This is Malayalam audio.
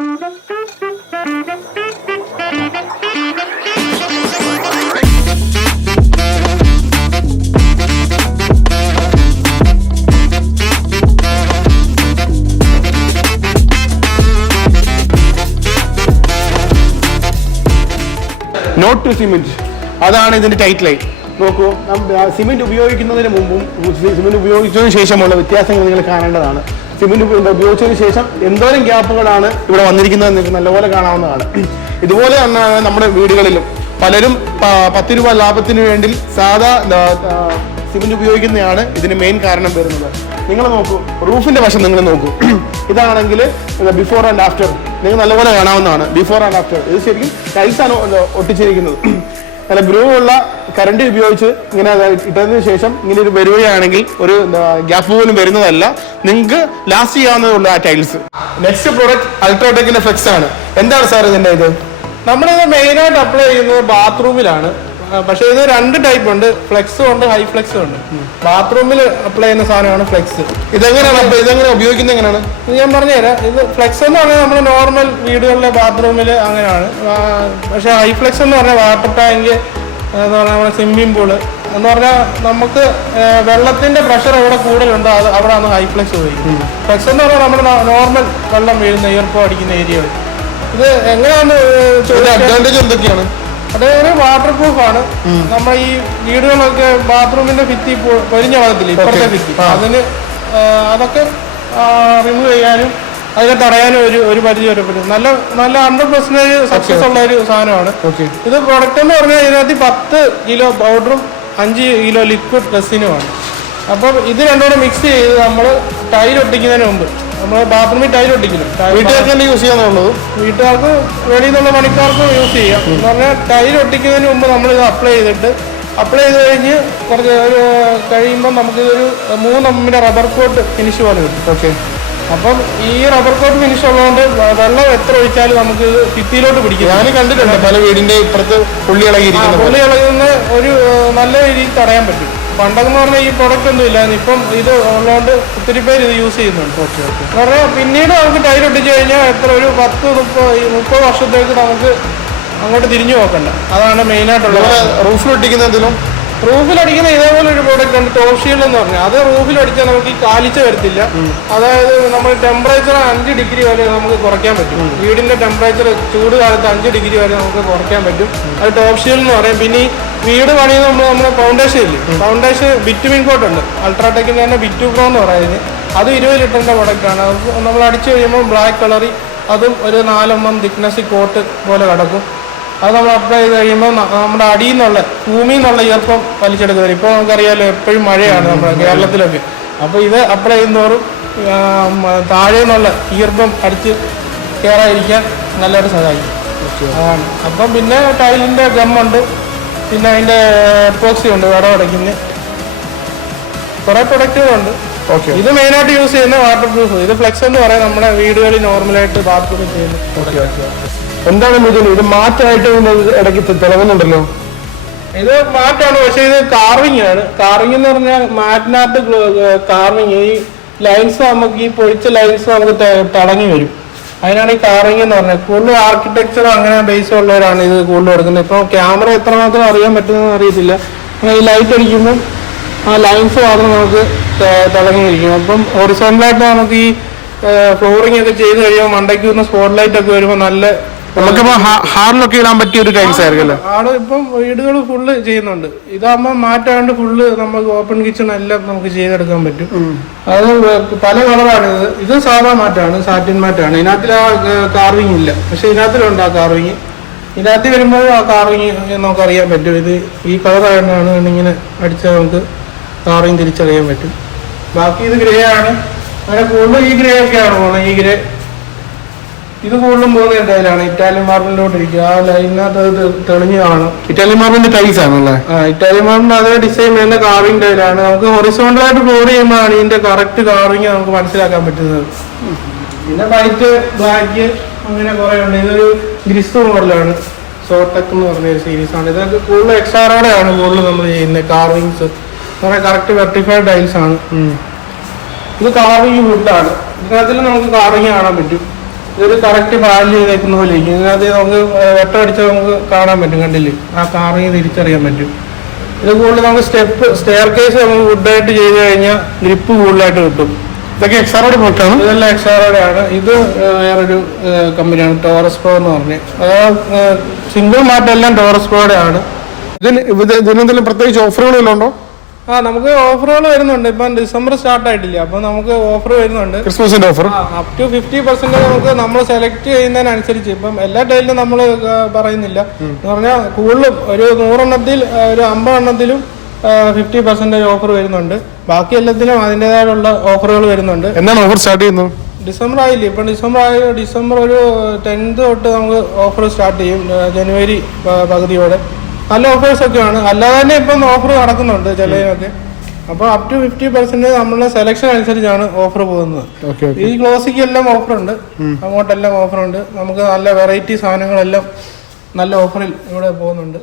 നോട്ട് ടു സിമെന്റ്, അതാണ് ഇതിന്റെ ടൈറ്റിൽ ലൈൻ. നോക്കൂ, സിമെന്റ് ഉപയോഗിക്കുന്നതിന് മുമ്പും സിമെന്റ് ഉപയോഗിച്ചതിന് ശേഷമുള്ള വ്യത്യാസങ്ങൾ നിങ്ങൾ കാണേണ്ടതാണ്. സിമെന്റ് ഉപയോഗിച്ചതിന് ശേഷം എന്തോരം ഗ്യാപ്പുകളാണ് ഇവിടെ വന്നിരിക്കുന്നത് നിങ്ങൾക്ക് നല്ലപോലെ കാണാവുന്നതാണ്. ഇതുപോലെ തന്നെയാണ് നമ്മുടെ വീടുകളിലും പലരും 10 രൂപ ലാഭത്തിന് വേണ്ടി സാധാ സിമെന്റ് ഉപയോഗിക്കുന്നതാണ് ഇതിന് മെയിൻ കാരണം വരുന്നത്. നിങ്ങൾ നോക്കൂ, റൂഫിന്റെ വശം നിങ്ങൾ നോക്കൂ. ഇതാണെങ്കിൽ ബിഫോർ ആൻഡ് ആഫ്റ്റർ നിങ്ങൾ നല്ലപോലെ കാണാവുന്നതാണ്. ബിഫോർ ആൻഡ് ആഫ്റ്റർ ഇത് ശരിക്കും ടൈൽസാണ് ഒട്ടിച്ചിരിക്കുന്നത്. നല്ല ഗ്രൂ ഉള്ള കറണ്ട് ഉപയോഗിച്ച് ഇങ്ങനെ ഇട്ടതിന് ശേഷം ഇങ്ങനെ ഒരു വരികയാണെങ്കിൽ ഒരു ഗ്യാപ്പ് പോലും വരുന്നതല്ല, നിങ്ങൾക്ക് ലാസ്റ്റ് ചെയ്യാവുന്നതേ ഉള്ളൂ ആ ടൈൽസ്. നെക്സ്റ്റ് പ്രോഡക്റ്റ് അൾട്രാടെക്കിന്റെ ഫ്ലെക്സ് ആണ്. എന്താണ് സാർ ഇതിന്റെ ഇത്? നമ്മളിത് മെയിനായിട്ട് അപ്ലൈ ചെയ്യുന്നത് ബാത്റൂമിലാണ്. പക്ഷെ ഇത് 2 ടൈപ്പ് ഉണ്ട്, ഫ്ലെക്സും ഉണ്ട് ഹൈ ഫ്ലെക്സും ഉണ്ട്. ബാത്റൂമിൽ അപ്ലൈ ചെയ്യുന്ന സാധനമാണ് ഫ്ലെക്സ്. ഇതെങ്ങനെ ഉപയോഗിക്കുന്നത് എങ്ങനെയാണ് ഇത് ഞാൻ പറഞ്ഞുതരാം. ഇത് ഫ്ലെക്സ് എന്ന് പറഞ്ഞാൽ നമ്മൾ നോർമൽ വീടുകളിലെ ബാത്റൂമിൽ അങ്ങനെയാണ്. പക്ഷെ ഹൈ ഫ്ലെക്സ് എന്ന് പറഞ്ഞാൽ വാട്ടർ ടാങ്ക് എന്ന് പറഞ്ഞാൽ നമ്മുടെ സ്വിമ്മിംഗ് പൂള് എന്ന് പറഞ്ഞാൽ നമുക്ക് വെള്ളത്തിന്റെ പ്രഷർ എവിടെ കൂടുതലുണ്ടോ അവിടെയാണ് ഹൈ ഫ്ലെക്സ് ഉപയോഗിക്കുന്നത്. ഫ്ലെക്സ് എന്ന് പറഞ്ഞാൽ നമ്മുടെ നോർമൽ വെള്ളം വീഴുന്ന ഈർപ്പം അടിക്കുന്ന ഏരിയകൾ. ഇത് എങ്ങനെയാണ് അഡ്വാൻറ്റേജ് എന്തൊക്കെയാണ്? അതൊരു വാട്ടർ പ്രൂഫ് ആണ്. നമ്മുടെ ഈ വീടുകളൊക്കെ ബാത്റൂമിന്റെ ഭിത്തി പൊരിഞ്ഞ ഭാഗത്തില്ല, ഇപ്പുറത്തെ ഭിത്തി, അതിന് അതൊക്കെ റിമൂവ് ചെയ്യാനും അതിനെ തടയാനും ഒരു പരിധി വരെ പറ്റും. നല്ല 100% സക്സസ് ഉള്ള ഒരു സാധനമാണ് ഇത്. പ്രൊഡക്റ്റ് എന്ന് പറഞ്ഞാൽ ഇതിനകത്ത് 10 കിലോ പൗഡറും 5 കിലോ ലിക്വിഡ് റെസിനുമാണ്. അപ്പം ഇത് രണ്ടുകൂടെ മിക്സ് ചെയ്ത് നമ്മൾ ടൈൽ ഒട്ടിക്കുന്നതിന് മുമ്പ് നമ്മൾ ബാത്റൂമിൽ ടൈൽ ഒട്ടിക്കില്ല, വീട്ടുകാർക്ക് തന്നെ യൂസ് ചെയ്യാന്നുള്ളത്, വീട്ടുകാർക്ക് വെളിയിൽ നിന്നുള്ള പണിക്കാർക്ക് യൂസ് ചെയ്യാം. എന്ന് പറഞ്ഞാൽ ടൈൽ ഒട്ടിക്കുന്നതിന് മുമ്പ് നമ്മളിത് അപ്ലൈ ചെയ്ത് കഴിഞ്ഞ് കുറച്ച് കഴിയുമ്പോൾ നമുക്കിതൊരു 3 mm റബ്ബർ കോട്ട് ഫിനിഷ് പോലെ കിട്ടും. അപ്പം ഈ റബ്ബർ കോട്ട് ഫിനിഷ് ഉള്ളതുകൊണ്ട് വെള്ളം എത്ര ഒഴിച്ചാലും നമുക്ക് ഇത് ഭിത്തിയിലോട്ട് പിടിക്കും. ഞാൻ കണ്ടിട്ടുണ്ട് പല വീടിന്റെ ഇപ്പുറത്ത് പുള്ളി ഇളകുന്ന ഒരു നല്ല രീതിയിൽ തടയാൻ പറ്റും. പണ്ടെന്ന് പറഞ്ഞാൽ ഈ പ്രൊഡക്റ്റ് ഒന്നും ഇല്ലായിരുന്നു, ഇപ്പം ഇത് ഉള്ളതുകൊണ്ട് ഒത്തിരി പേര് ഇത് യൂസ് ചെയ്യുന്നുണ്ട്. പറഞ്ഞാൽ പിന്നീട് നമുക്ക് ടൈൽ ഒട്ടിച്ച് കഴിഞ്ഞാൽ ഒരു 10-30 വർഷത്തേക്ക് നമുക്ക് അങ്ങോട്ട് തിരിഞ്ഞു നോക്കണ്ട. അതാണ് മെയിനായിട്ടുള്ളത്. റൂഫിലടിക്കുന്ന ഇതേപോലെ ഒരു പ്രോഡക്റ്റ് ഉണ്ട്, ടോപ്പ് ഷീൽഡ് എന്ന് പറഞ്ഞാൽ. അത് റൂഫിലടിച്ചാൽ നമുക്ക് ഈ കാലിച്ച വരത്തില്ല. അതായത് നമ്മൾ ടെമ്പറേച്ചർ 5 ഡിഗ്രി വരെ നമുക്ക് കുറയ്ക്കാൻ പറ്റും. വീടിന്റെ ടെമ്പറേച്ചർ ചൂട് കാലത്ത് 5 ഡിഗ്രി വരെ നമുക്ക് കുറയ്ക്കാൻ പറ്റും. അത് ടോപ്പ് ഷീൽഡ് എന്ന് പറയും. പിന്നെ ഈ വീട് പണിയുന്ന നമ്മുടെ ഫൗണ്ടേഷൻ ഇല്ലേ, ഫൗണ്ടേഷൻ ബിറ്റുമിൻ കോട്ട് ഉണ്ട്, അൾട്രാടെക്കിന്റെ തന്നെ ബിറ്റു പ്രോ എന്ന് പറയുന്നത്. അത് 20 ലിറ്ററിന്റെ പ്രൊഡക്റ്റാണ്. നമ്മൾ അടിച്ചു കഴിയുമ്പോൾ ബ്ലാക്ക് കളറിൽ അതും ഒരു 4 mm തിക്നെസ് കോട്ട് പോലെ കിടക്കും. അത് നമ്മൾ അപ്ലൈ ചെയ്ത് കഴിയുമ്പോൾ നമ്മുടെ അടിയിൽ നിന്നുള്ള ഭൂമിയിൽ നിന്നുള്ള ഈർപ്പം വലിച്ചെടുക്കുക. ഇപ്പോൾ നമുക്കറിയാമല്ലോ എപ്പോഴും മഴയാണ് നമ്മുടെ കേരളത്തിലൊക്കെ. അപ്പോൾ ഇത് അപ്ലൈ ചെയ്യുന്നതോറും താഴെ നിന്നുള്ള ഈർപ്പം അടിച്ച് കയറാതിരിക്കാൻ നല്ലൊരു സഹായിക്കും. അപ്പം പിന്നെ ടൈലിൻ്റെ ഗമ്മുണ്ട്, പിന്നെ അതിൻ്റെ എപ്പോക്സി ഉണ്ട്, വിടവടയ്ക്കുന്ന കുറേ പ്രൊഡക്റ്റുകളുണ്ട്. ഇത് മെയിനായിട്ട് യൂസ് ചെയ്യുന്ന വാട്ടർ പ്രൂഫ്. ഇത് ഫ്ലെക്സ് എന്ന് പറയാം, നമ്മുടെ വീടുകളിൽ നോർമലായിട്ട് ബാത്റൂമിൽ ചെയ്യുന്ന. എന്താണ് ഇത് മാറ്റമായിട്ട് ഇടയ്ക്ക് തിളങ്ങുന്നുണ്ടല്ലോ? ഇത് മാറ്റാണ്, പക്ഷെ ഇത് കാർവിംഗ് ആണ്. കാർവിംഗ് എന്ന് പറഞ്ഞാൽ മാറ്റിനകത്ത് കാർവിംഗ്, ഈ ലൈൻസ് നമുക്ക് ഈ പൊഴിച്ച ലൈൻസ് നമുക്ക് തിളങ്ങി വരും. അതിനാണ് ഈ കാർവിംഗ് എന്ന് പറഞ്ഞത്. കൂടുതൽ ആർക്കിടെക്ചർ അങ്ങനെ ബേസ് ഉള്ളവരാണ് ഇത് കൂടുതൽ എടുക്കുന്നത്. ഇപ്പോൾ ക്യാമറ എത്രമാത്രം അറിയാൻ പറ്റുന്നതെന്ന് അറിയത്തില്ല. ഈ ലൈറ്റ് അടിക്കുമ്പം ആ ലൈൻസ് മാത്രം നമുക്ക് തിളങ്ങിയിരിക്കും. അപ്പം ഹൊറിസോണ്ടലായിട്ട് നമുക്ക് ഈ ഫ്ലോറിംഗ് ഒക്കെ ചെയ്ത് കഴിയുമ്പോൾ മണ്ടയ്ക്ക് വരുന്ന സ്പോട്ട് ലൈറ്റ് ഒക്കെ വരുമ്പോൾ നല്ല നമുക്കിപ്പോ ഹാളിലൊക്കെ ഇടാൻ പറ്റിയ ഒരു ടൈൽസ് ആയിരിക്കും. ആള് ഇപ്പം വീടുകൾ ഫുള്ള് ചെയ്യുന്നുണ്ട്. ഇതാകുമ്പോൾ മാറ്റാണ്ട് ഫുള്ള് നമുക്ക് ഓപ്പൺ കിച്ചൺ എല്ലാം നമുക്ക് ചെയ്തെടുക്കാൻ പറ്റും. അത് പല കളറാണ്. ഇത് സാധാ മാറ്റാണ്, സാറ്റിൻ മാറ്റാണ്. ഇതിനകത്തിൽ ആ കാർവിംഗ് ഇല്ല, പക്ഷെ ഇതിനകത്തിലുണ്ട് ആ കാർവിംഗ്. ഇതിനകത്ത് വരുമ്പോൾ ആ കാർവിംഗ് നമുക്ക് അറിയാൻ പറ്റും. ഇത് ഈ കളറാണ് ഇങ്ങനെ അടിച്ചാൽ നമുക്ക് കാർവിംഗ് തിരിച്ചറിയാൻ പറ്റും. ബാക്കി ഇത് ഗ്രേ ആണ്. അങ്ങനെ കൂടുതലും ഈ ഗ്രേ ഒക്കെയാണ് പോകുന്നത്. ഈ ഗ്രേ ഇത് കൂടുതലും പോകുന്ന ടൈലാണ്. ഇറ്റാലിയൻ മാർബിളിലോട്ട് ഇരിക്കുക. ആ ലൈനിനകത്ത് അത് തെളിഞ്ഞ് കാണും. ഇറ്റാലിയൻ മാർബിളിന്റെ ടൈൽസ് ആണല്ലേ? ഇറ്റാലിയൻ മാർബിളിന്റെ അതേ ഡിസൈൻ വരുന്ന കാർവിംഗ് ടൈലാണ്. നമുക്ക് ഹൊറിസോണ്ടലായിട്ട് ഫ്ലോർ ചെയ്യുമ്പോഴാണ് ഇതിന്റെ കറക്റ്റ് കാർവിംഗ് നമുക്ക് മനസ്സിലാക്കാൻ പറ്റുന്നത്. പിന്നെ വൈറ്റ്, ബ്ലാക്ക് അങ്ങനെ കുറെ ഉണ്ട്. ഇതൊരു ഗ്രിസ് മോഡലാണ്, സോടെക് എന്ന് പറഞ്ഞൊരു സീരീസ് ആണ്. ഇതൊക്കെ കൂടുതൽ എക്സ്ആറോടെയാണ് കൂടുതൽ നമ്മൾ ചെയ്യുന്നത്. കാർവിങ്സ് കുറെ കറക്റ്റ് വെർട്ടിഫൈഡ് ടൈൽസ് ആണ്. ഇത് കാർവിംഗ് വുഡാണ്. ഇതിനകത്തിൽ നമുക്ക് കാർവിംഗ് കാണാൻ പറ്റും. ഇതൊരു കറക്റ്റ് പാല് ചെയ്തേക്കുന്ന പോലെ ഇരിക്കും. ഇതിനകത്ത് നമുക്ക് വെട്ടം അടിച്ചാൽ നമുക്ക് കാണാൻ പറ്റും, കണ്ടില്ലേ? ആ കാറിങ് തിരിച്ചറിയാൻ പറ്റും. ഇത് കൂടുതൽ നമുക്ക് സ്റ്റെയർ കേസ് നമുക്ക് വുഡായിട്ട് ചെയ്ത് കഴിഞ്ഞാൽ ഗ്രിപ്പ് കൂടുതലായിട്ട് കിട്ടും. ഇതൊക്കെ എക്സാറോടെ പ്രൊഡക്റ്റാണ്. ഇതെല്ലാം എക്സാറോടെ ആണ്. ഇത് വേറൊരു കമ്പനിയാണ്, ടോറസ് പ്രോ എന്ന് പറഞ്ഞ്. അതായത് സിംഗിൾ മാറ്റെല്ലാം ടോറസ് പ്രോയുടെ ആണ്. ഇതിനെന്തെങ്കിലും പ്രത്യേകിച്ച് ഓഫറുകൾ വല്ലതും ഉണ്ടോ? നമുക്ക് ഓഫറുകൾ വരുന്നുണ്ട്. ഇപ്പം ഡിസംബർ സ്റ്റാർട്ട് ആയിട്ടില്ല, അപ്പൊ നമുക്ക് ഓഫർ വരുന്നുണ്ട്. ക്രിസ്മസിന്റെ ഓഫർ അപ് ടു 50% നമുക്ക് നമ്മൾ സെലക്ട് ചെയ്യുന്നതിനനുസരിച്ച്. ഇപ്പം എല്ലാ ടൈലിലും നമ്മൾ പറയുന്നില്ല എന്ന് പറഞ്ഞാൽ, കൂടുതലും ഒരു 100 എണ്ണത്തിൽ ഒരു 50 എണ്ണത്തിലും 50% ഓഫർ വരുന്നുണ്ട്. ബാക്കി എല്ലാത്തിനും അതിൻ്റെതായുള്ള ഓഫറുകൾ വരുന്നുണ്ട്. എന്താണ് ഓഫർ സ്റ്റാർട്ട് ചെയ്യുന്നത്? ഡിസംബർ ആയില്ലേ, ഇപ്പം ഡിസംബർ ഒരു 10th തൊട്ട് നമുക്ക് ഓഫർ സ്റ്റാർട്ട് ചെയ്യും. ജനുവരി പകുതിയോടെ നല്ല ഓഫേഴ്സ് ഒക്കെയാണ്. അല്ലാതെ തന്നെ ഇപ്പം ഓഫർ നടക്കുന്നുണ്ട് ചിലതിനൊക്കെ. അപ്പോൾ അപ് ടു 50% നമ്മളുടെ സെലക്ഷൻ അനുസരിച്ചാണ് ഓഫർ പോകുന്നത്. ഈ ഗ്ലോസിക്ക് എല്ലാം ഓഫറുണ്ട്, അങ്ങോട്ടെല്ലാം ഓഫറുണ്ട്. നമുക്ക് നല്ല വെറൈറ്റി സാധനങ്ങളെല്ലാം നല്ല ഓഫറിൽ ഇവിടെ പോകുന്നുണ്ട്.